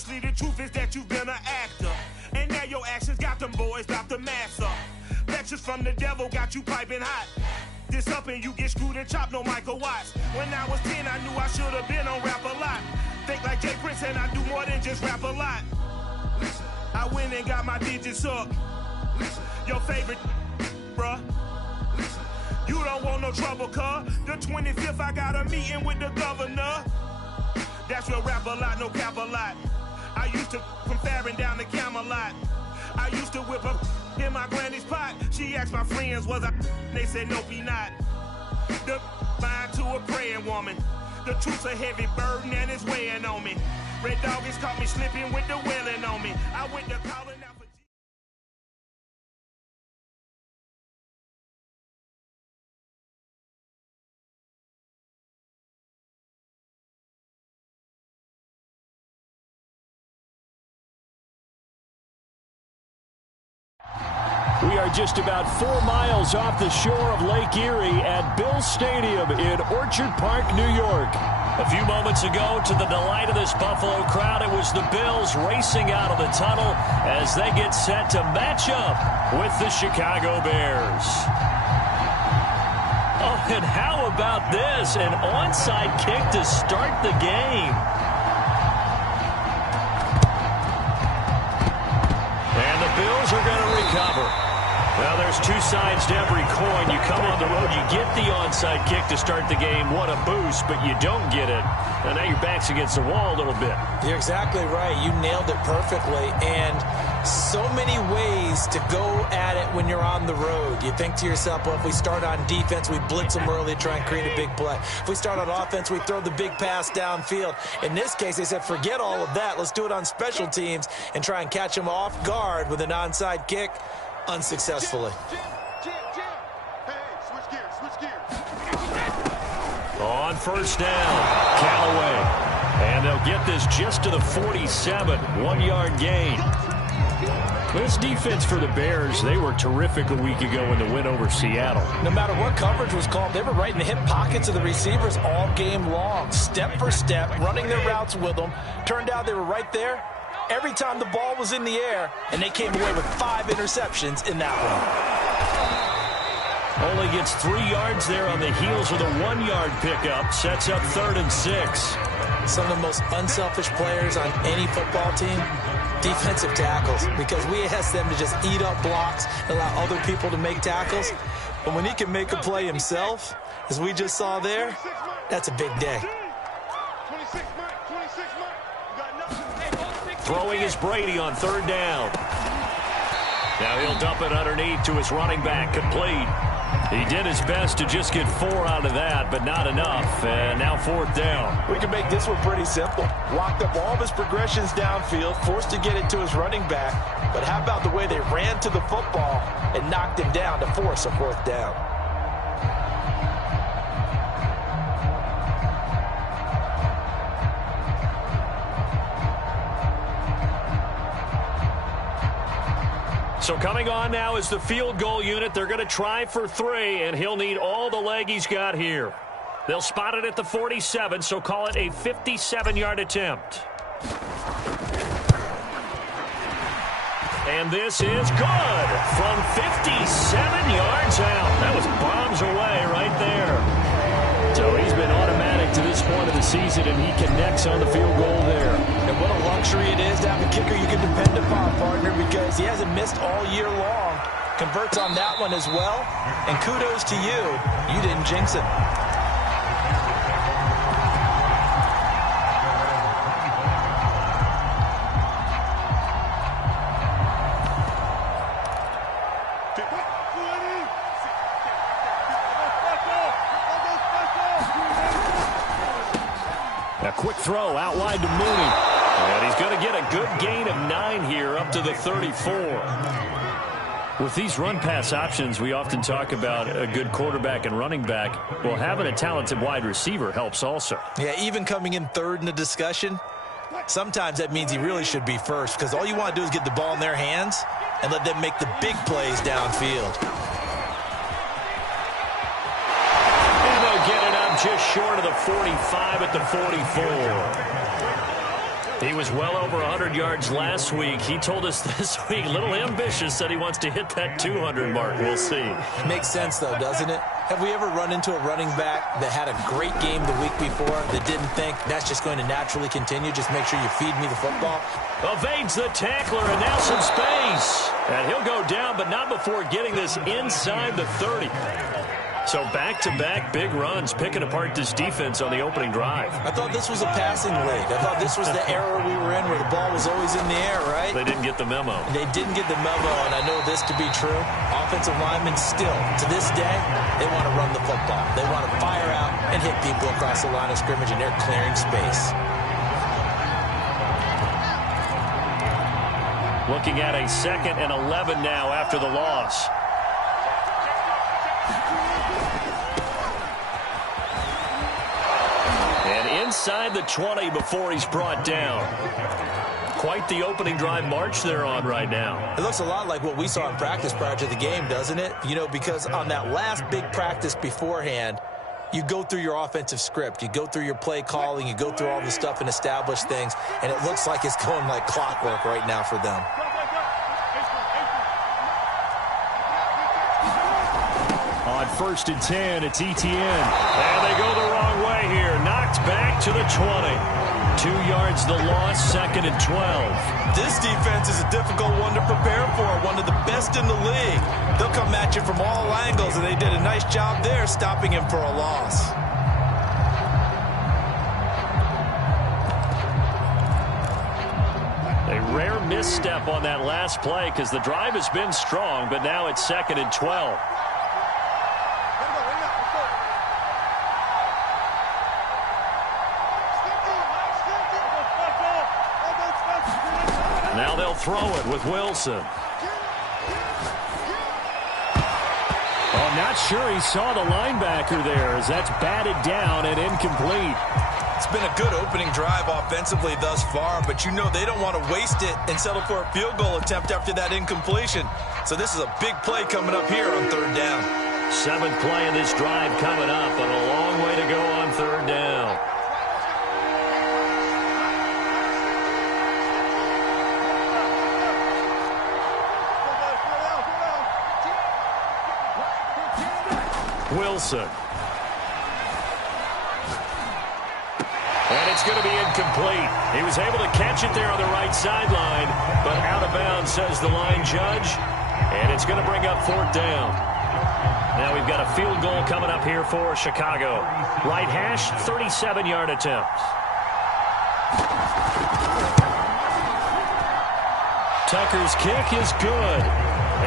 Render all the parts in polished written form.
Honestly, the truth is that you've been an actor. And now your actions got them boys drop the mask up. Lectures from the devil got you piping hot. This up and you get screwed and chopped, no Michael Watts. When I was 10, I knew I should have been on rap a lot. Think like Jay Prince and I do more than just rap a lot. I went and got my digits up. Your favorite, bruh. You don't want no trouble, cuz. The 25th, I got a meeting with the governor. That's real rap a lot, no cap a lot. I used to from Farron down to Camelot. I used to whip up in my granny's pot. She asked my friends, was I? They said, nope, he not. The mind to a praying woman. The truth's a heavy burden and it's weighing on me. Red Dog has caught me slipping with the wailing on me. I went to calling out for... We are just about 4 miles off the shore of Lake Erie at Bill Stadium in Orchard Park, New York. A few moments ago, to the delight of this Buffalo crowd, it was the Bills racing out of the tunnel as they get set to match up with the Chicago Bears. Oh, and how about this? An onside kick to start the game. And the Bills are going to recover. Well, there's two sides to every coin. You come on the road, you get the onside kick to start the game. What a boost, but you don't get it. And now your back's against the wall a little bit. You're exactly right. You nailed it perfectly. And so many ways to go at it when you're on the road. You think to yourself, well, if we start on defense, we blitz them early, try and create a big play. If we start on offense, we throw the big pass downfield. In this case, they said, forget all of that. Let's do it on special teams and try and catch them off guard with an onside kick. Unsuccessfully. On first down, Callaway. And they'll get this just to the 47, 1-yard gain. This defense for the Bears, they were terrific a week ago in the win over Seattle. No matter what coverage was called, they were right in the hip pockets of the receivers all game long. Step for step, running their routes with them. Turned out they were right there every time the ball was in the air, and they came away with 5 interceptions in that one. Only gets 3 yards there on the heels of a 1-yard pickup. Sets up 3rd and 6. Some of the most unselfish players on any football team, defensive tackles, because we ask them to just eat up blocks and allow other people to make tackles. But when he can make a play himself, as we just saw there, that's a big day. Throwing is Brady on 3rd down. Now he'll dump it underneath to his running back, complete. He did his best to just get 4 out of that, but not enough. And now 4th down. We can make this one pretty simple. Locked up all of his progressions downfield, forced to get it to his running back. But how about the way they ran to the football and knocked him down to force a 4th down? So coming on now is the field goal unit. They're going to try for 3, and he'll need all the leg he's got here. They'll spot it at the 47, so call it a 57-yard attempt. And this is good from 57 yards out. That was bombs away right there. So he's been automatic to this point of the season, and he connects on the field goal there. And what a luxury it is to have a kicker you can depend upon, partner, because he hasn't missed all year long. Converts on that one as well. And kudos to you. You didn't jinx it. A quick throw out wide to Mooney. And he's going to get a good gain of 9 here up to the 34. With these run-pass options, we often talk about a good quarterback and running back. Well, having a talented wide receiver helps also. Yeah, even coming in 3rd in the discussion, sometimes that means he really should be first, because all you want to do is get the ball in their hands and let them make the big plays downfield. Get it up just short of the 45 at the 44. He was well over 100 yards last week. He told us this week, a little ambitious, said he wants to hit that 200 mark. We'll see. Makes sense, though, doesn't it? Have we ever run into a running back that had a great game the week before that didn't think that's just going to naturally continue? Just make sure you feed me the football. Evades the tackler, and now some space. And he'll go down, but not before getting this inside the 30. So back-to-back big runs, picking apart this defense on the opening drive. I thought this was a passing league. I thought this was the era we were in where the ball was always in the air, right? They didn't get the memo. They didn't get the memo, and I know this to be true. Offensive linemen still, to this day, they want to run the football. They want to fire out and hit people across the line of scrimmage, and they're clearing space. Looking at a 2nd and 11 now after the loss. And inside the 20 before he's brought down. Quite the opening drive march they're on right now. It looks a lot like what we saw in practice prior to the game, doesn't it? You know, because on that last big practice beforehand, you go through your offensive script. You go through your play calling. You go through all the stuff and establish things. And it looks like it's going like clockwork right now for them. On 1st and 10, it's Etienne. And they go the wrong way here. Knocked back to the 20. 2 yards the loss, 2nd and 12. This defense is a difficult one to prepare for. One of the best in the league. They'll come at you from all angles, and they did a nice job there stopping him for a loss. A rare misstep on that last play because the drive has been strong, but now it's 2nd and 12. Now they'll throw it with Wilson. I'm not sure he saw the linebacker there as that's batted down and incomplete. It's been a good opening drive offensively thus far, but you know they don't want to waste it and settle for a field goal attempt after that incompletion. So this is a big play coming up here on 3rd down. 7th play of this drive coming up, and a long way to go on 3rd down. Wilson. And it's going to be incomplete. He was able to catch it there on the right sideline, but out of bounds, says the line judge. And it's going to bring up 4th down. Now we've got a field goal coming up here for Chicago. Right hash, 37-yard attempt. Tucker's kick is good.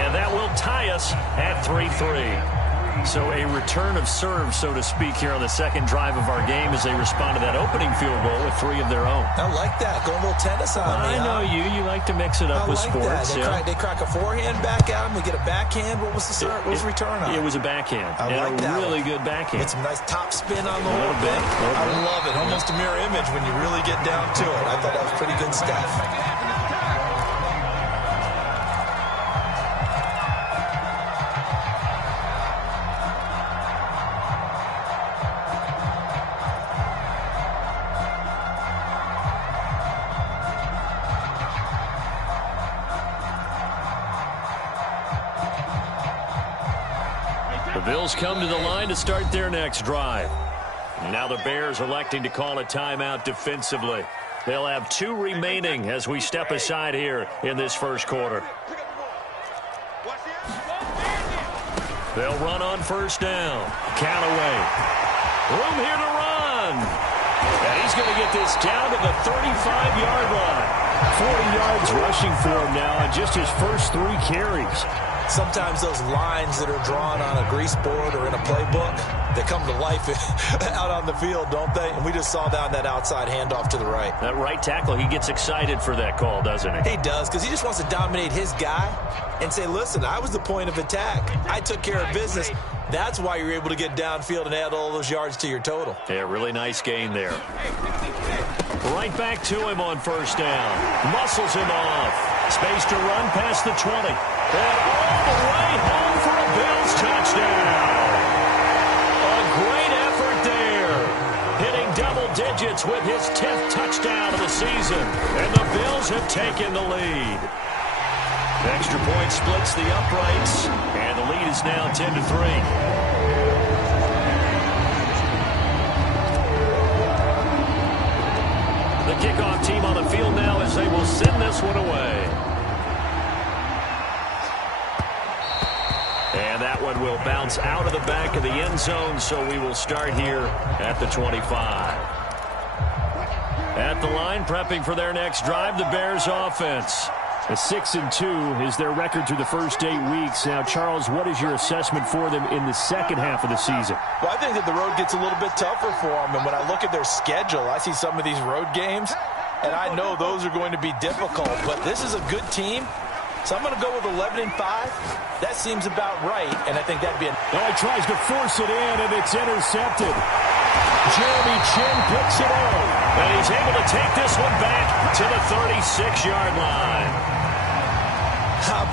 And that will tie us at 3-3. So a return of serve, so to speak, here on the 2nd drive of our game as they respond to that opening field goal with 3 of their own. I like that. Going a little tennis on me. I know you. You like to mix it up with sports. They crack a forehand back at him. We get a backhand. What was the serve? What was the return on? It was a backhand. I like that. Really good backhand. Get some nice top spin on the whole thing. I love it. Almost a mirror image when you really get down to it. I thought that was pretty good stuff. The Bills come to the line to start their next drive. Now the Bears electing to call a timeout defensively. They'll have 2 remaining as we step aside here in this first quarter. They'll run on 1st down. Callaway. Room here to run. And he's going to get this down to the 35-yard line. 40 yards rushing for him now on just his first 3 carries. Sometimes those lines that are drawn on a grease board or in a playbook, they come to life out on the field, don't they? And we just saw down that outside handoff to the right. That right tackle, he gets excited for that call, doesn't he? He does, because he just wants to dominate his guy and say, listen, I was the point of attack. I took care of business. That's why you're able to get downfield and add all those yards to your total. Yeah, really nice gain there. Right back to him on 1st down. Muscles him off. Space to run past the 20. And all the way home for a Bills touchdown. A great effort there. Hitting double digits with his 10th touchdown of the season. And the Bills have taken the lead. Extra point splits the uprights, and the lead is now 10-3. The kickoff team on the field now as they will send this one away. And that one will bounce out of the back of the end zone, so we will start here at the 25. At the line, prepping for their next drive, the Bears offense. A 6-2 is their record through the first 8 weeks. Now, Charles, what is your assessment for them in the second half of the season? Well, I think that the road gets a little bit tougher for them. And when I look at their schedule, I see some of these road games, and I know those are going to be difficult. But this is a good team, so I'm going to go with 11-5. That seems about right, and I think that'd be Oh, he tries to force it in, and it's intercepted. Jeremy Chin picks it up. And he's able to take this one back to the 36-yard line.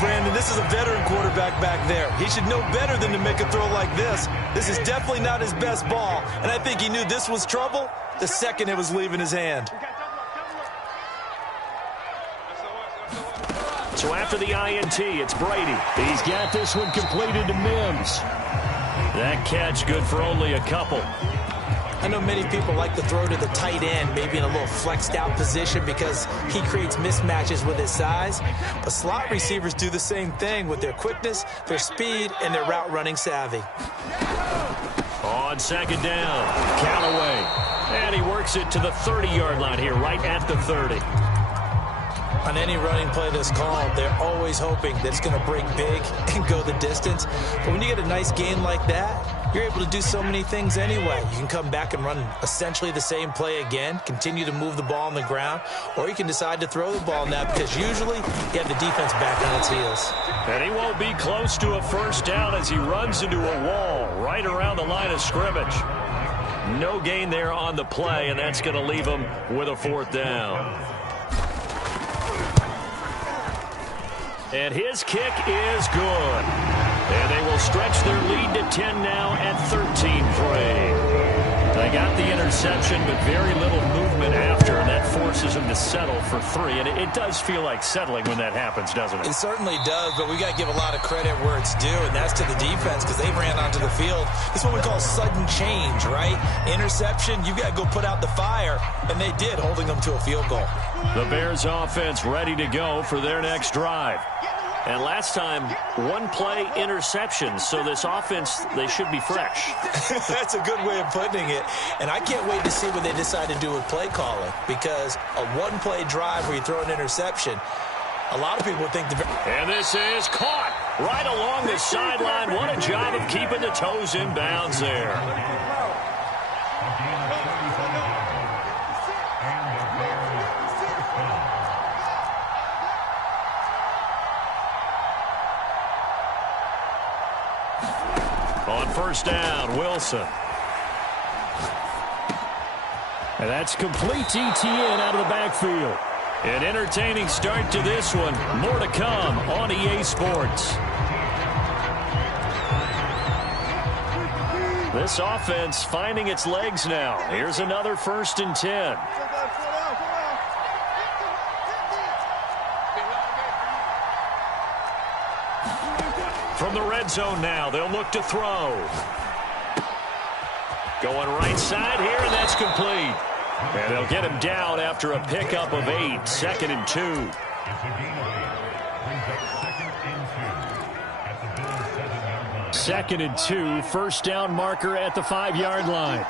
Brandon, this is a veteran quarterback back there. He should know better than to make a throw like this. This is definitely not his best ball, and I think he knew this was trouble the second it was leaving his hand. So after the INT, it's Brady. He's got this one completed to Mims. That catch good for only a couple. I know many people like to throw to the tight end, maybe in a little flexed out position because he creates mismatches with his size. But slot receivers do the same thing with their quickness, their speed, and their route running savvy. On second down, Callaway. And he works it to the 30-yard line here, right at the 30. On any running play that's called, they're always hoping that it's going to break big and go the distance. But when you get a nice gain like that, you're able to do so many things anyway. You can come back and run essentially the same play again, continue to move the ball on the ground, or you can decide to throw the ball now because usually you have the defense back on its heels. And he won't be close to a first down as he runs into a wall right around the line of scrimmage. No gain there on the play, and that's going to leave him with a fourth down. And his kick is good. And they will stretch their lead to 10 now at 13-3. They got the interception, but very little movement after, and that forces them to settle for 3. And it does feel like settling when that happens, doesn't it? It certainly does, but we got to give a lot of credit where it's due, and that's to the defense because they ran onto the field. It's what we call sudden change, right? Interception, you got to go put out the fire, and they did, holding them to a field goal. The Bears offense ready to go for their next drive. And last time, one-play interception, so this offense, they should be fresh. That's a good way of putting it. And I can't wait to see what they decide to do with play calling, because a one-play drive where you throw an interception, a lot of people would think And this is caught right along the sideline. What a job of keeping the toes in bounds there. On first down, Wilson. And that's complete to ETN out of the backfield. An entertaining start to this one. More to come on EA Sports. This offense finding its legs now. Here's another 1st and 10. From the red zone now, they'll look to throw. Going right side here, and that's complete. And they'll get him down after a pickup of 8. 2nd and 2. 2nd and 2. First down marker at the 5-yard line.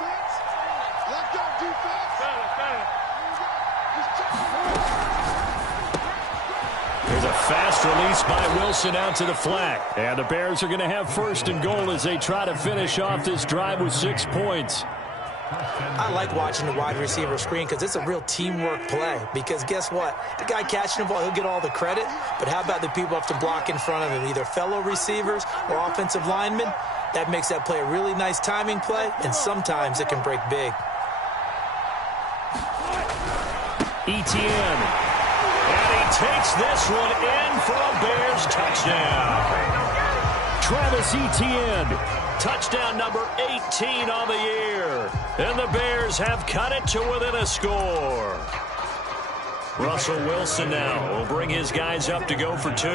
There's a fast release by Wilson out to the flat. And the Bears are going to have 1st and goal as they try to finish off this drive with 6 points. I like watching the wide receiver screen because it's a real teamwork play. Because guess what? The guy catching the ball, he'll get all the credit. But how about the people have to block in front of him, either fellow receivers or offensive linemen? That makes that play a really nice timing play, and sometimes it can break big. ETN. And he takes this one in for a Bears touchdown. Travis Etienne Touchdown number 18 on the year. And the Bears have cut it to within a score. Russell Wilson now will bring his guys up to go for 2.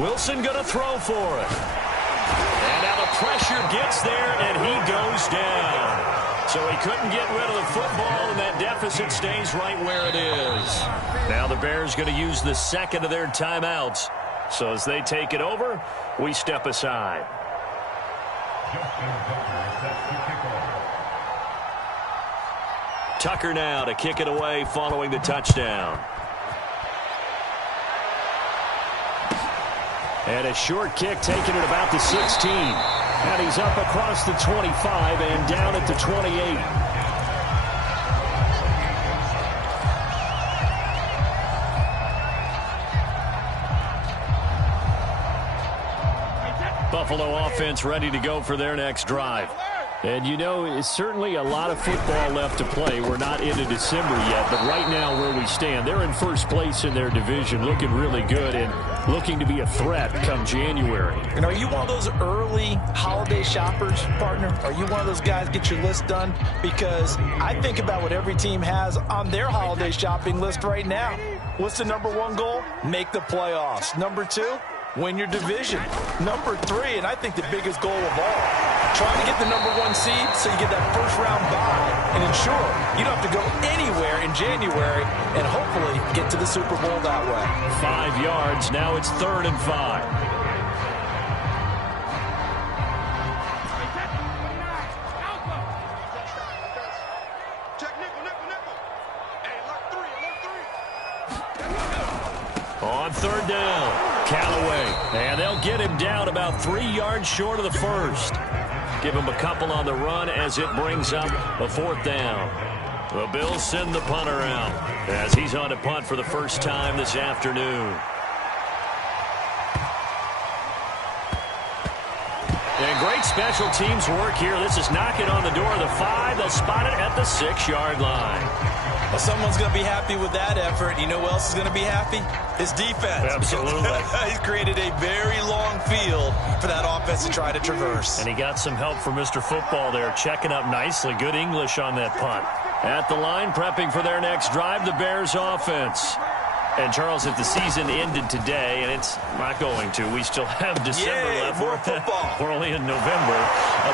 Wilson going to throw for it. And now the pressure gets there, and he goes down. So he couldn't get rid of the football, and that deficit stays right where it is. Now the Bears going to use the second of their timeouts. So as they take it over, we step aside. Tucker now to kick it away following the touchdown. And a short kick taken at about the 16. And he's up across the 25 and down at the 28. Buffalo offense ready to go for their next drive. And, you know, it's certainly a lot of football left to play. We're not into December yet, but right now where we stand, they're in first place in their division, looking really good and looking to be a threat come January. And are you one of those early holiday shoppers, partner? Are you one of those guys get your list done? Because I think about what every team has on their holiday shopping list right now. What's the number 1 goal? Make the playoffs. Number 2? Win your division. Number 3, and I think the biggest goal of all, trying to get the number 1 seed so you get that first round bye and ensure you don't have to go anywhere in January and hopefully get to the Super Bowl that way. 5 yards. Now it's 3rd and 5. On 3rd down. Callaway, and they'll get him down about 3 yards short of the first. Give him a couple on the run as it brings up a 4th down. The Bills send the punter out as he's on to punt for the first time this afternoon. And great special teams work here. This is knocking on the door of the 5. They'll spot it at the 6-yard line. Well, someone's going to be happy with that effort. You know who else is going to be happy? His defense. Absolutely. He's created a very long field for that offense to try to traverse. And he got some help from Mr. Football there, checking up nicely. Good English on that punt. At the line, prepping for their next drive, the Bears offense. And, Charles, if the season ended today, and it's not going to, we still have December left. More football. We're only in November.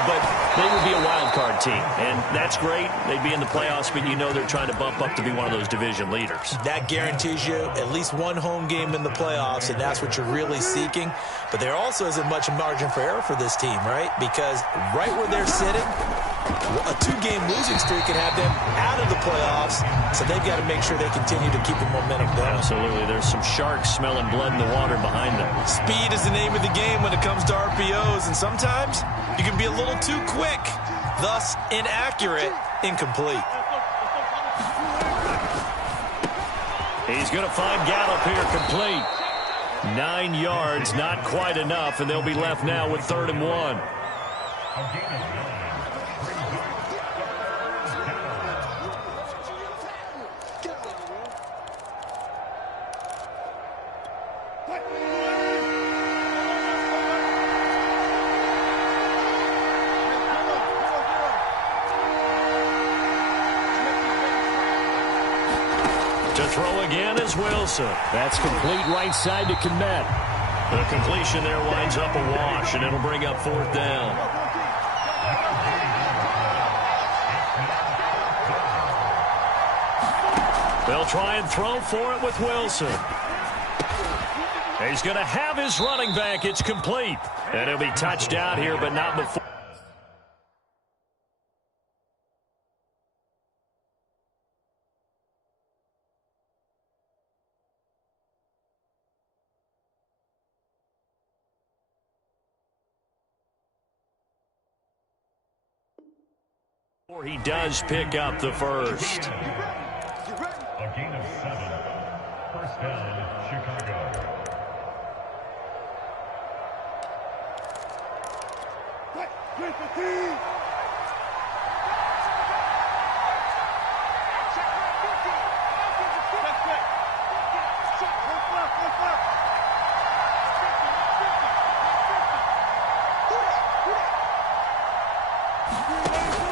But they would be a wild card team. And that's great. They'd be in the playoffs, but you know they're trying to bump up to be one of those division leaders. That guarantees you at least 1 home game in the playoffs, and that's what you're really seeking. But there also isn't much margin for error for this team, right? Because right where they're sitting, a 2-game losing streak can have them out of the playoffs, so they've got to make sure they continue to keep the momentum going. Absolutely. There's some sharks smelling blood in the water behind them. Speed is the name of the game when it comes to RPOs, and sometimes you can be a little too quick, thus inaccurate, incomplete. He's going to find Gallup here complete. 9 yards, not quite enough, and they'll be left now with 3rd and 1. To throw again is Wilson. That's complete right side to Kmet. The completion there winds up a wash, and it'll bring up 4th down. They'll try and throw for it with Wilson. He's going to have his running back. It's complete. And he'll be touched out here, but not before. He does pick up the first. A gain of 7. First down, Chicago.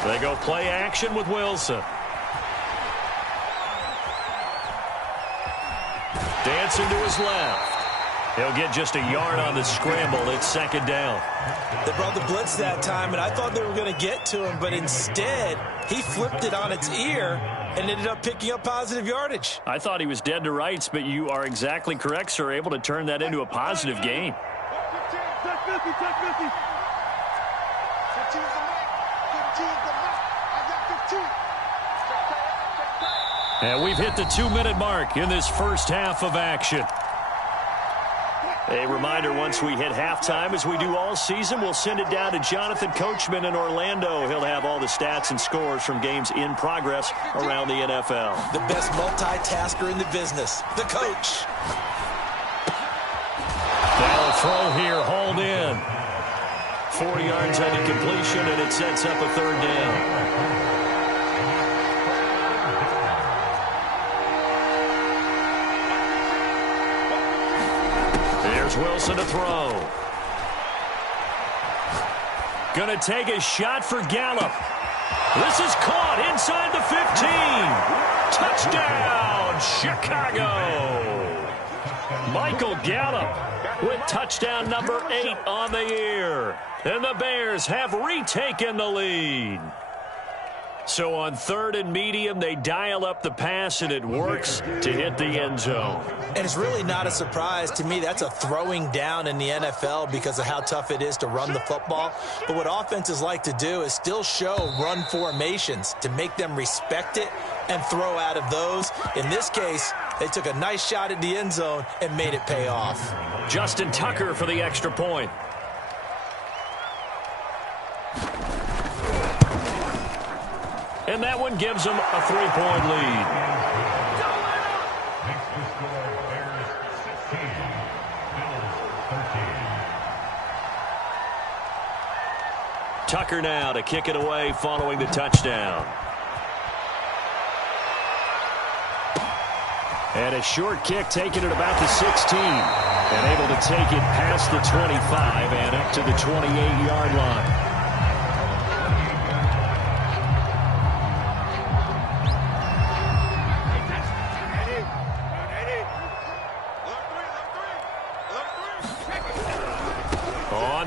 They go play action with Wilson. Dancing to his left. He'll get just a yard on the scramble. It's second down. They brought the blitz that time, and I thought they were going to get to him, but instead he flipped it on its ear and ended up picking up positive yardage. I thought he was dead to rights, but you are exactly correct, sir. Able to turn that into a positive gain. And we've hit the 2-minute mark in this first half of action. A reminder, once we hit halftime, as we do all season, we'll send it down to Jonathan Coachman in Orlando. He'll have all the stats and scores from games in progress around the NFL. The best multitasker in the business, the coach. Now a throw here, hauled in. 4 yards on the completion, and it sets up a third down. Wilson to throw. Gonna take a shot for Gallup. This is caught inside the 15. Touchdown, Chicago. Michael Gallup with touchdown number 8 on the year. And the Bears have retaken the lead. So on 3rd and medium, they dial up the pass, and it works to hit the end zone. And it's really not a surprise to me. That's a throwing down in the NFL because of how tough it is to run the football. But what offenses like to do is still show run formations to make them respect it and throw out of those. In this case, they took a nice shot at the end zone and made it pay off. Justin Tucker for the extra point. And that one gives them a 3-point lead. Next to score, Bears 16, Bills 13. Tucker now to kick it away following the touchdown. And a short kick taken at about the 16. And able to take it past the 25 and up to the 28-yard line.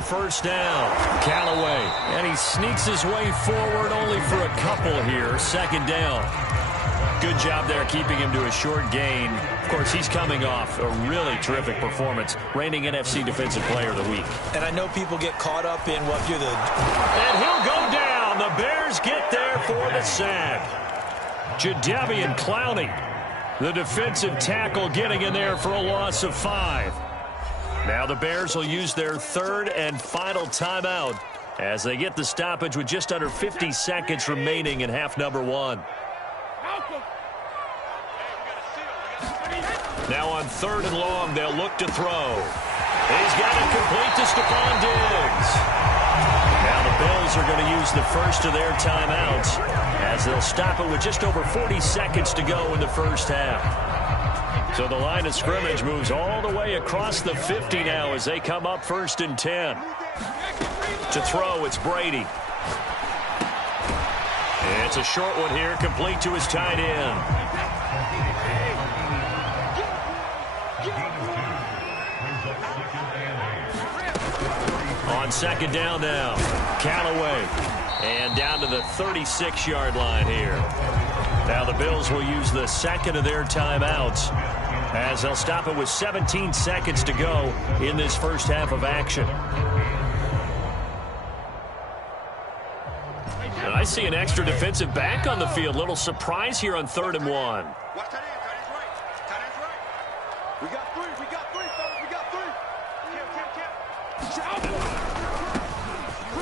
First down, Callaway, and he sneaks his way forward only for a couple here. Second down. Good job there keeping him to a short gain. Of course, he's coming off a really terrific performance, reigning NFC Defensive Player of the Week. And I know people get caught up in what you're the... And he'll go down. The Bears get there for the sack. Jadeveon Clowney, the defensive tackle, getting in there for a loss of 5. Now the Bears will use their 3rd and final timeout as they get the stoppage with just under 50 seconds remaining in half number 1. Now on 3rd and long, they'll look to throw. He's got it complete to Stephon Diggs. Now the Bills are going to use the first of their timeouts as they'll stop it with just over 40 seconds to go in the first half. So the line of scrimmage moves all the way across the 50 now as they come up 1st and 10. To throw, it's Brady. It's a short one here, complete to his tight end. On second down now, Callaway. And down to the 36-yard line here. Now the Bills will use the second of their timeouts as they'll stop it with 17 seconds to go in this first half of action. And I see an extra defensive back on the field. Little surprise here on 3rd and 1. Watch that end. Tight end's right. We got 3. fellas. We got 3.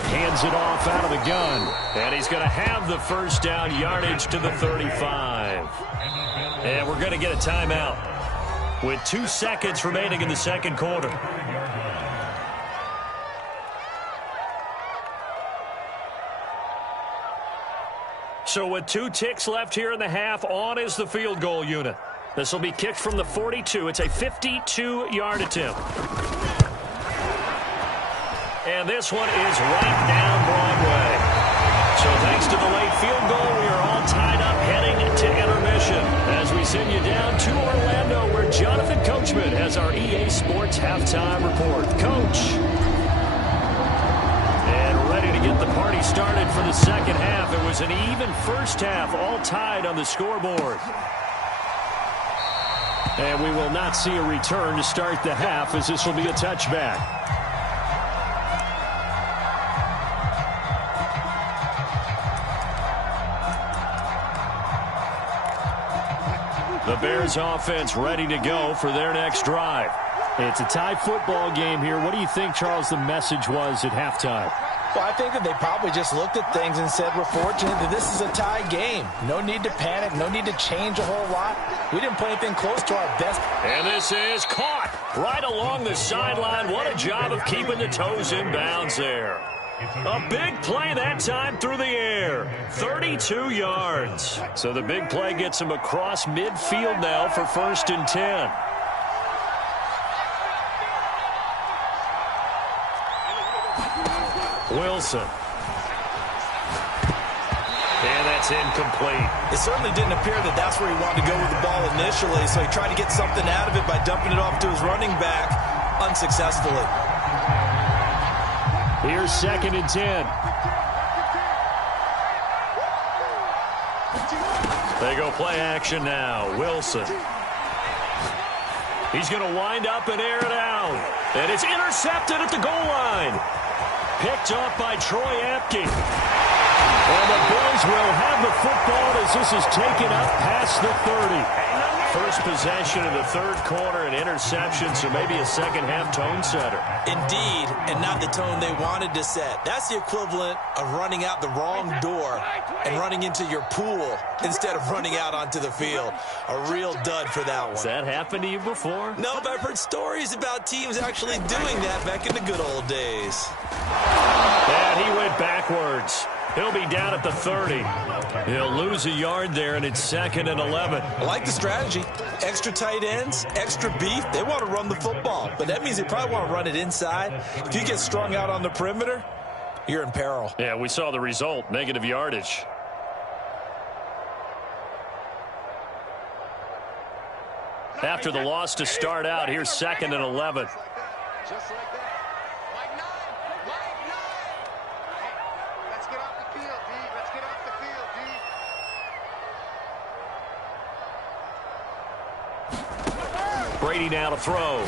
Hands it off out of the gun. And he's going to have the first down, yardage to the 35. And we're going to get a timeout with 2 seconds remaining in the second quarter. So with 2 ticks left here in the half, on is the field goal unit. This will be kicked from the 42. It's a 52-yard attempt. And this one is right down Broadway. So thanks to the late field goal, we are all tied up heading to intermission. As we send you down to Orlando, where Jonathan Coachman has our EA Sports halftime report. Coach. And ready to get the party started for the second half. It was an even first half, all tied on the scoreboard. And we will not see a return to start the half, as this will be a touchback. The Bears offense ready to go for their next drive. It's a tie football game here. What do you think, Charles, the message was at halftime? Well, I think that they probably just looked at things and said, we're fortunate that this is a tie game. No need to panic. No need to change a whole lot. We didn't play anything close to our best. And this is caught right along the sideline. What a job of keeping the toes in bounds there. A big play that time through the air. 32 yards. So the big play gets him across midfield now for 1st and 10. Wilson. And that's incomplete. It certainly didn't appear that that's where he wanted to go with the ball initially, so he tried to get something out of it by dumping it off to his running back unsuccessfully. Here's 2nd and 10. They go play action now. Wilson. He's going to wind up and air it out. And it's intercepted at the goal line. Picked off by Troy Apke. And the Bills will have the football as this is taken up past the 30. First possession of the third quarter, an interception, so maybe a second-half tone setter. Indeed, and not the tone they wanted to set. That's the equivalent of running out the wrong door and running into your pool instead of running out onto the field. A real dud for that one. Has that happened to you before? No, but I've heard stories about teams actually doing that back in the good old days. And he went backwards. He'll be down at the 30. He'll lose a yard there, and it's 2nd and 11. I like the strategy. Extra tight ends, extra beef. They want to run the football, but that means they probably want to run it inside. If you get strung out on the perimeter, you're in peril. Yeah, we saw the result, negative yardage. After the loss to start out, here's 2nd and 11. Just like that. Like nine. Let's get off the field, D. Let's get off the field, D. Brady now to throw. Now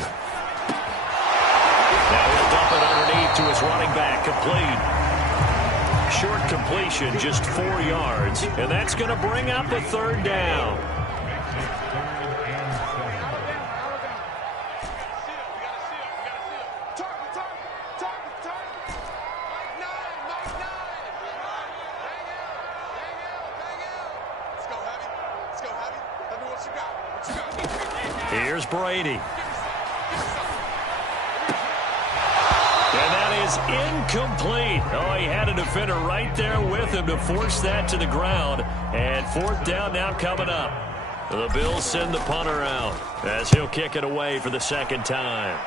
he'll dump it underneath to his running back. Complete. Short completion, just 4 yards. And that's going to bring up a 3rd down. Here's Brady. And that is incomplete. Oh, he had a defender right there with him to force that to the ground. And 4th down now coming up. The Bills send the punter out as he'll kick it away for the 2nd time.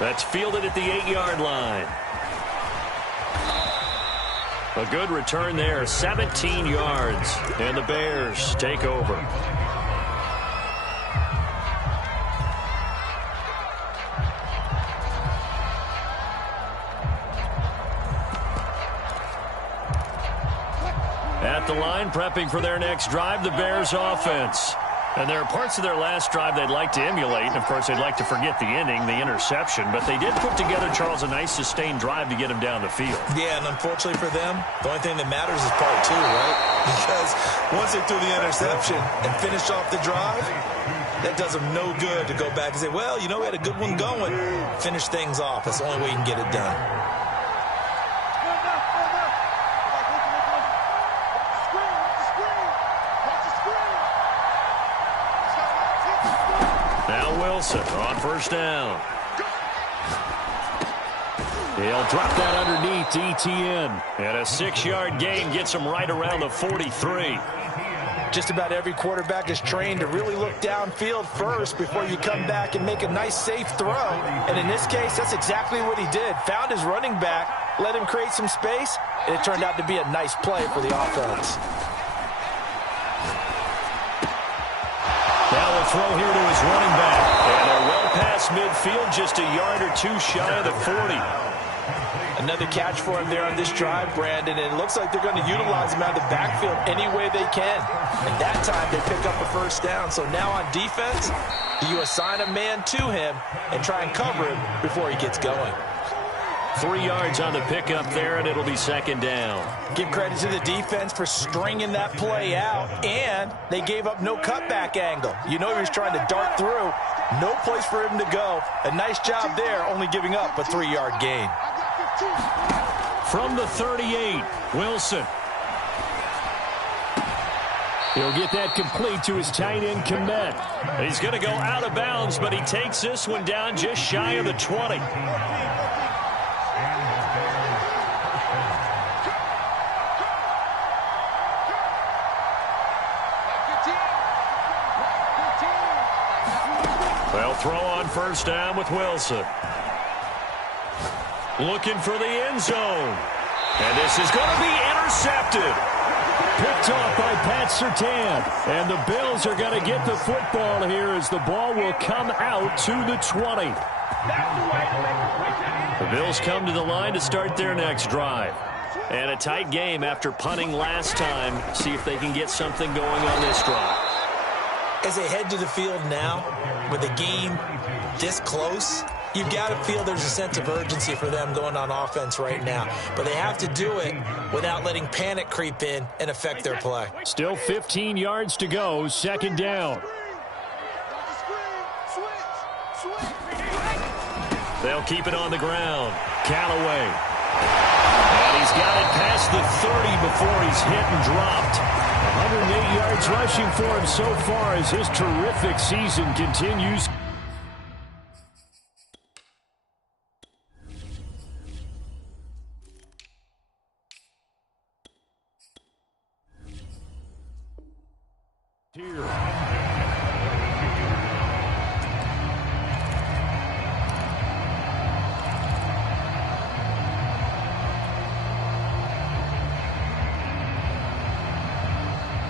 That's fielded at the 8-yard line. A good return there, 17 yards, and the Bears take over. At the line, prepping for their next drive, the Bears offense. And there are parts of their last drive they'd like to emulate. And, of course, they'd like to forget the inning, the interception. But they did put together, Charles, a nice sustained drive to get him down the field. Yeah, and unfortunately for them, the only thing that matters is part 2, right? Because once they threw the interception and finished off the drive, that does them no good to go back and say, well, you know, we had a good one going. Finish things off. That's the only way you can get it done. Wilson on 1st down. He'll drop that underneath to ETN. And a 6-yard gain gets him right around the 43. Just about every quarterback is trained to really look downfield first before you come back and make a nice, safe throw. And in this case, that's exactly what he did. Found his running back let him create some space, and it turned out to be a nice play for the offense. Now the throw here to his running back. And they're well past midfield, just a yard or two shy of the 40. Another catch for him there on this drive, Brandon, and it looks like they're going to utilize him out of the backfield any way they can. And that time they pick up a first down. So now on defense, you assign a man to him and try and cover him before he gets going. 3 yards on the pickup there, and it'll be second down. Give credit to the defense for stringing that play out, and they gave up no cutback angle. You know he was trying to dart through. No place for him to go. A nice job there, only giving up a 3-yard gain. From the 38, Wilson. He'll get that complete to his tight end, Kmet. He's going to go out of bounds, but he takes this one down just shy of the 20. They'll throw on first down with Wilson. Looking for the end zone. And this is going to be intercepted. Picked off by Pat Surtain. And the Bills are going to get the football here as the ball will come out to the 20. The Bills come to the line to start their next drive. And a tight game after punting last time. See if they can get something going on this drive. As they head to the field now, with the game this close, you've got to feel there's a sense of urgency for them going on offense right now. But they have to do it without letting panic creep in and affect their play. Still 15 yards to go, second down. They'll keep it on the ground. Callaway. And he's got it past the 30 before he's hit and dropped. 108 yards rushing for him so far as his terrific season continues. Here.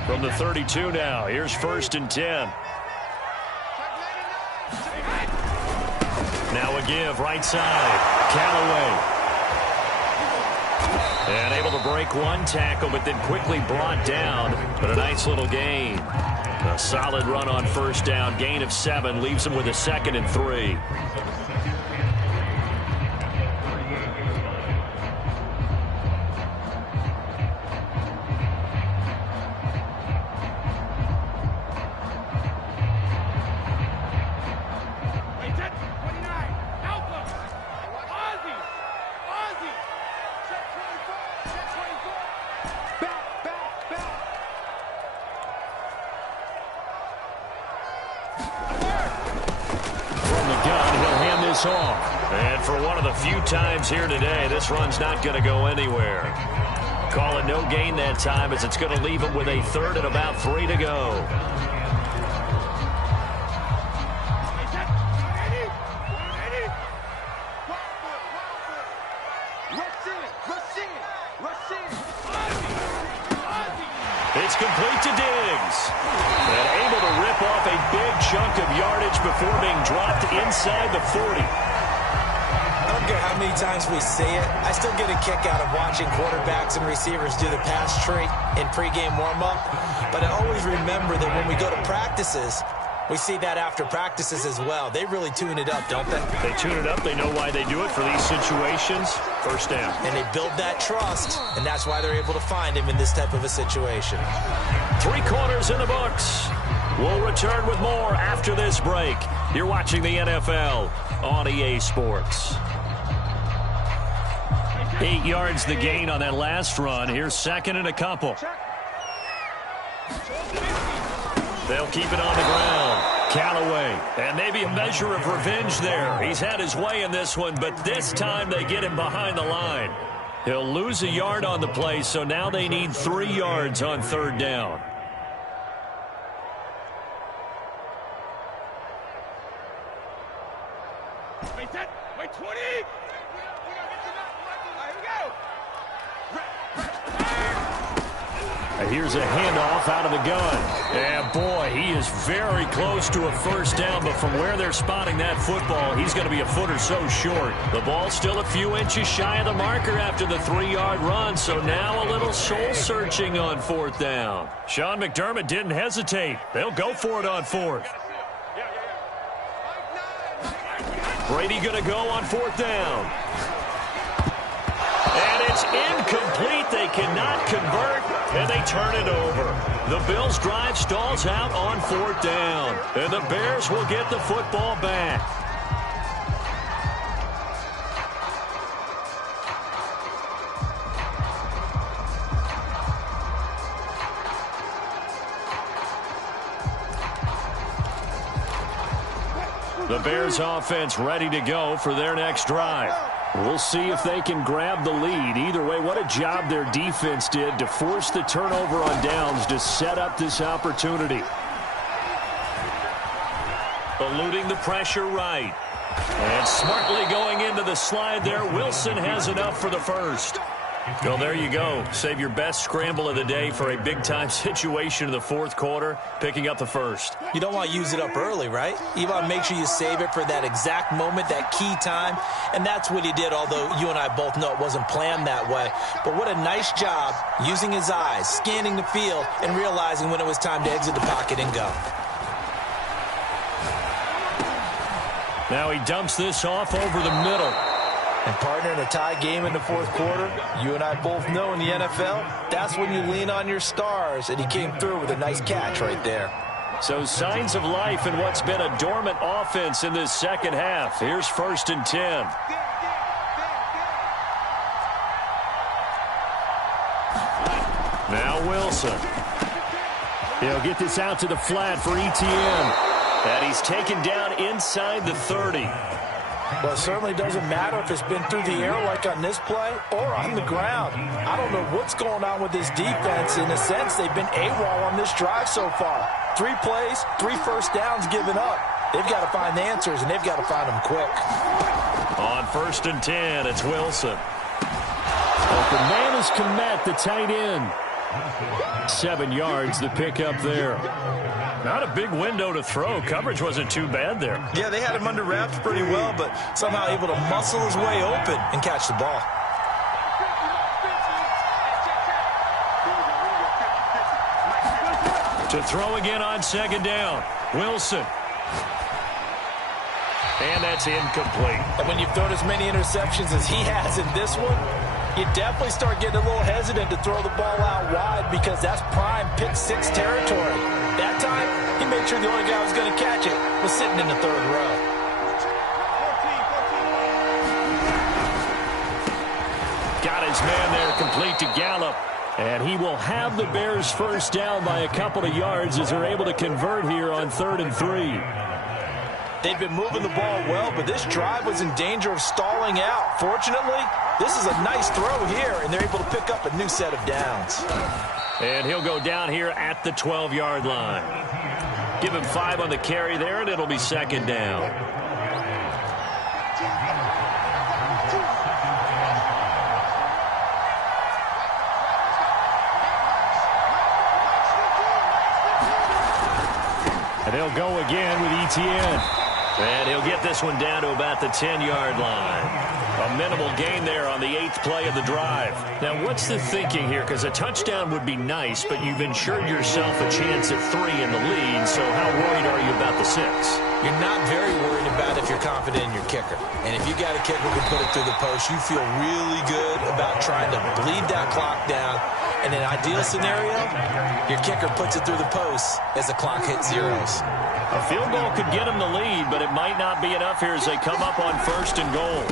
From the 32 now, here's first and 10. Now a give, right side, Callaway. And able to break one tackle, but then quickly brought down. But a nice little gain. A solid run on first down, gain of 7, leaves him with a 2nd and 3. Off. And for one of the few times here today, this run's not going to go anywhere. Call it no gain that time as it's going to leave him with a 3rd and about 3 to go. It's complete to Diggs. And able to rip off a big chunk of yardage before being dropped inside the 40. I don't care how many times we see it. I still get a kick out of watching quarterbacks and receivers do the pass tree in pregame warm-up. But I always remember that when we go to practices, we see that after practices as well. They really tune it up, don't they? They tune it up. They know why they do it for these situations. First down. And they build that trust, and that's why they're able to find him in this type of a situation. 3 quarters in the books. We'll return with more after this break. You're watching the NFL on EA Sports. 8 yards the gain on that last run. Here's 2nd and a couple. They'll keep it on the ground. Callaway. And maybe a measure of revenge there. He's had his way in this one, but this time they get him behind the line. He'll lose a yard on the play, so now they need 3 yards on 3rd down. Wait, 20. Here we go. here's a handoff out of the gun. And boy, he is very close to a first down, but from where they're spotting that football, he's going to be a foot or so short. The ball's still a few inches shy of the marker after the 3-yard run, so now a little soul-searching on 4th down. Sean McDermott didn't hesitate. They'll go for it on 4th. Brady going to go on 4th down. And it's incomplete. They cannot convert, and they turn it over. The Bills' drive stalls out on 4th down, and the Bears will get the football back. The Bears offense ready to go for their next drive. We'll see if they can grab the lead. Either way, what a job their defense did to force the turnover on downs to set up this opportunity. Eluding the pressure right. And smartly going into the slide there. Wilson has enough for the first. Well, there you go. Save your best scramble of the day for a big-time situation in the 4th quarter, picking up the first. You don't want to use it up early, right? You want to make sure you save it for that exact moment, that key time, and that's what he did, although you and I both know it wasn't planned that way. But what a nice job using his eyes, scanning the field, and realizing when it was time to exit the pocket and go. Now he dumps this off over the middle. And partner, in a tie game in the 4th quarter, you and I both know in the NFL, that's when you lean on your stars, and he came through with a nice catch right there. So signs of life in what's been a dormant offense in this second half. Here's 1st and 10. Now Wilson. He'll get this out to the flat for Etienne. And he's taken down inside the 30. Well, it certainly doesn't matter if it's been through the air like on this play or on the ground. I don't know what's going on with this defense. In a sense, they've been AWOL on this drive so far. 3 plays, 3 first downs given up. They've got to find answers, and they've got to find them quick. On 1st and 10, it's Wilson. Open man is Komet, the tight end. 7 yards, the pickup there. Not a big window to throw. Coverage wasn't too bad there. Yeah, they had him under wraps pretty well, but somehow able to muscle his way open and catch the ball. To throw again on 2nd down. Wilson. And that's incomplete. And when you've thrown as many interceptions as he has in this one, you definitely start getting a little hesitant to throw the ball out wide because that's prime pick 6 territory. That time, he made sure the only guy who was going to catch it was sitting in the 3rd row. Got his man there, complete to Gallup. And he will have the Bears first down by a couple of yards as they're able to convert here on 3rd and 3. They've been moving the ball well, but this drive was in danger of stalling out. Fortunately, this is a nice throw here, and they're able to pick up a new set of downs. And he'll go down here at the 12-yard line. Give him 5 on the carry there, and it'll be 2nd down. And they'll go again with Etienne. And he'll get this one down to about the 10-yard line. A minimal gain there on the 8th play of the drive. Now, what's the thinking here? Because a touchdown would be nice, but you've ensured yourself a chance at 3 in the lead, so how worried are you about the 6? You're not very worried about if you're confident in your kicker. And if you got a kicker who can put it through the post, you feel really good about trying to bleed that clock down. In an ideal scenario, your kicker puts it through the post as the clock hits zeros. A field goal could get them the lead, but it might not be enough here as they come up on 1st and goal.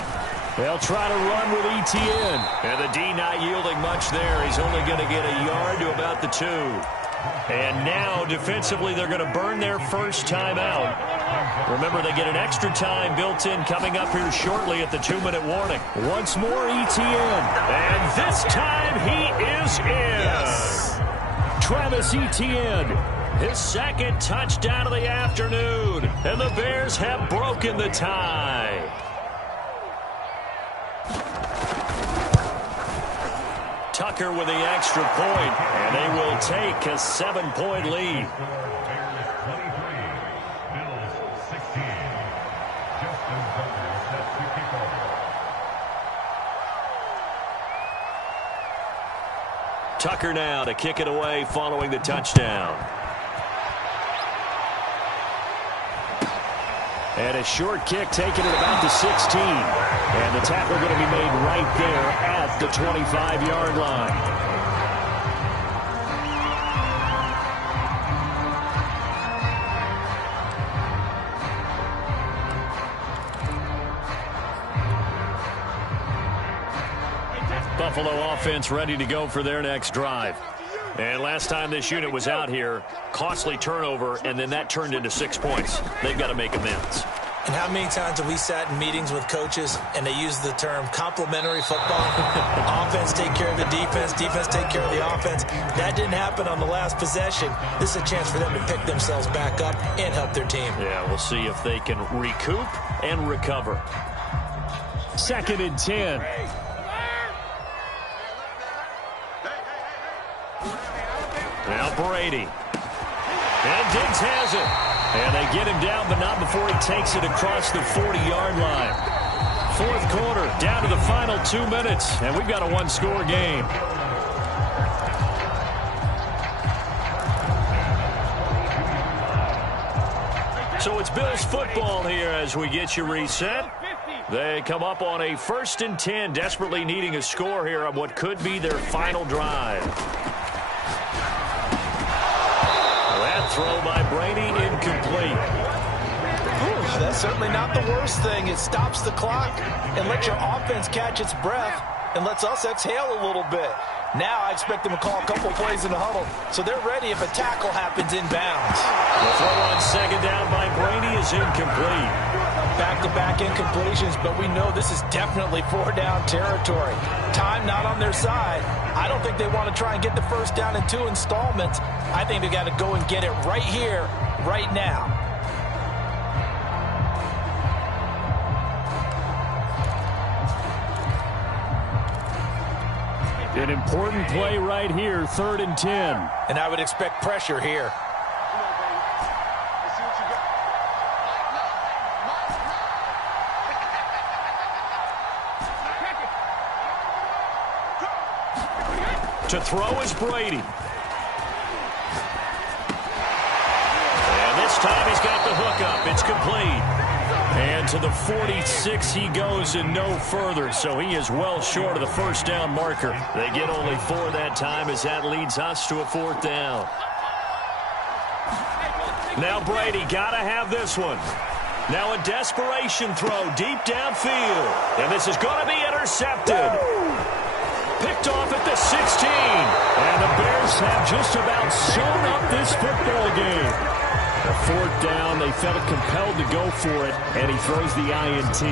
They'll try to run with Etienne. And the D not yielding much there. He's only going to get a yard to about the 2. And now, defensively, they're going to burn their first time out. Remember, they get an extra time built in coming up here shortly at the 2-minute warning. Once more, Etienne. And this time, he is in. Yes. Travis Etienne, his 2nd touchdown of the afternoon. And the Bears have broken the tie. Tucker with the extra point, and they will take a 7-point lead. Tucker now to kick it away following the touchdown. And a short kick taken at about the 16. And the tackle going to be made right there at the 25-yard line. Buffalo offense ready to go for their next drive. And last time this unit was out here, costly turnover, and then that turned into 6 points. They've got to make amends. And how many times have we sat in meetings with coaches and they use the term complementary football? Offense take care of the defense, defense take care of the offense. That didn't happen on the last possession. This is a chance for them to pick themselves back up and help their team. Yeah, we'll see if they can recoup and recover. 2nd and 10. Now Brady. And Diggs has it. And they get him down, but not before he takes it across the 40-yard line. 4th quarter, down to the final 2 minutes, and we've got a one-score game. So it's Bills football here as we get you reset. They come up on a 1st and 10, desperately needing a score here on what could be their final drive. That throw by Brady incomplete. Ooh, that's certainly not the worst thing. It stops the clock and lets your offense catch its breath and lets us exhale a little bit. Now I expect them to call a couple plays in the huddle, so they're ready if a tackle happens inbounds. The throw on 2nd down by Brady is incomplete. Back-to-back incompletions, but we know this is definitely 4-down territory. Time not on their side. I don't think they want to try and get the 1st down in 2 installments. I think they got to go and get it right here, right now. An important play right here, 3rd and 10. And I would expect pressure here. To throw is Brady. And this time he's got the hook up. It's complete. And to the 46 he goes and no further, so he is well short of the 1st down marker. They get only 4 that time as that leads us to a 4th down. Now Brady got to have this one. Now a desperation throw deep downfield. And this is going to be intercepted. Picked off at the 16. And the Bears have just about sewn up this football game. A 4th down, they felt compelled to go for it, and he throws the INT.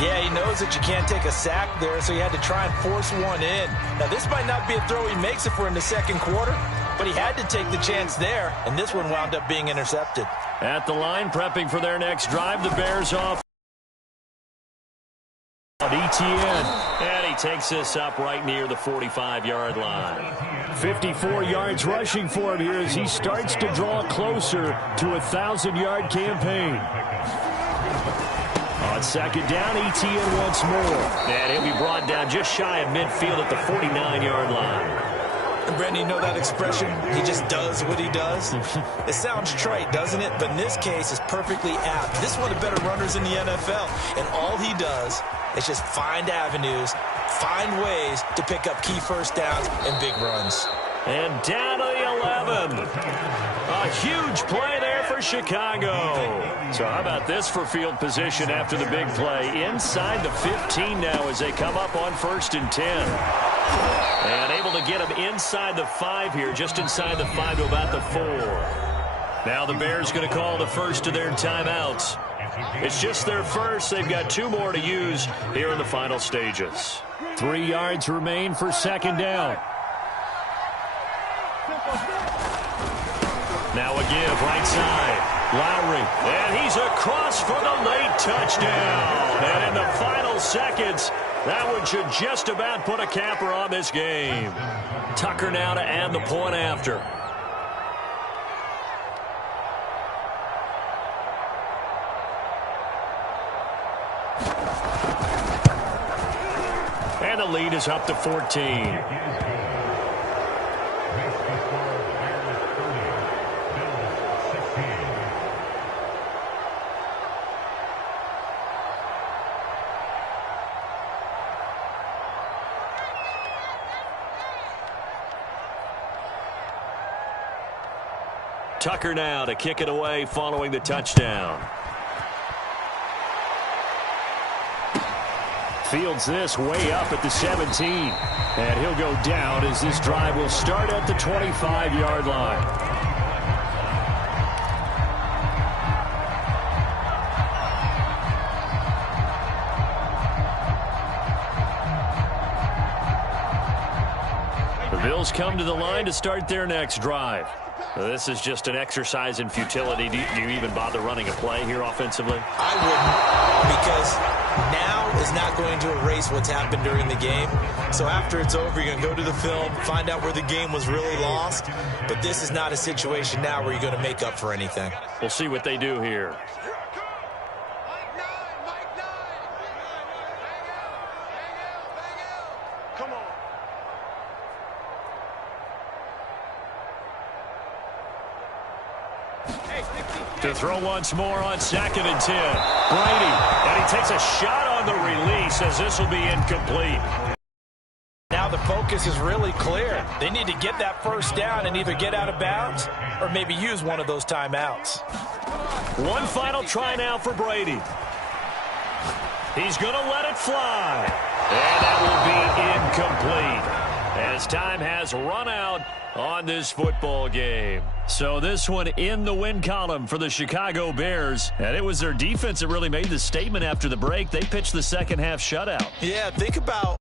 Yeah, he knows that you can't take a sack there, so he had to try and force one in. Now, this might not be a throw he makes it for in the 2nd quarter, but he had to take the chance there, and this one wound up being intercepted. At the line, prepping for their next drive, the Bears off. ETN, and he takes this up right near the 45-yard line. 54 yards rushing for him here as he starts to draw closer to a 1,000-yard campaign. On 2nd down, ETN once more. And he'll be brought down just shy of midfield at the 49-yard line. And Brandon, you know that expression? He just does what he does. It sounds trite, doesn't it? But in this case, it's perfectly apt. This is one of the better runners in the NFL. And all he does is just find avenues, find ways to pick up key 1st downs and big runs. And down to the 11. A huge play there for Chicago. So how about this for field position after the big play? Inside the 15 now as they come up on 1st and 10. And able to get him inside the 5 here, just inside the 5 to about the 4. Now the Bears going to call the first of their timeouts. It's just their first. They've got 2 more to use here in the final stages. 3 yards remain for 2nd down. Now a give right side. Lowry. And he's across for the late touchdown. And in the final seconds, That one should just about put a capper on this game. Tucker now to add the point after. And the lead is up to 14. Tucker now to kick it away following the touchdown. Fields this way up at the 17. And he'll go down as this drive will start at the 25-yard line. The Bills come to the line to start their next drive. This is just an exercise in futility. Do you even bother running a play here offensively? I wouldn't, because now is not going to erase what's happened during the game. So after it's over, you're going to go to the film, find out where the game was really lost. But this is not a situation now where you're going to make up for anything. We'll see what they do here. To throw once more on 2nd and 10. Brady, and he takes a shot on the release as this will be incomplete. Now the focus is really clear. They need to get that first down and either get out of bounds or maybe use one of those timeouts. One final try now for Brady. He's going to let it fly. And that will be incomplete as time has run out on this football game. So this one in the win column for the Chicago Bears. And it was their defense that really made the statement after the break. They pitched the second half shutout. Yeah, think about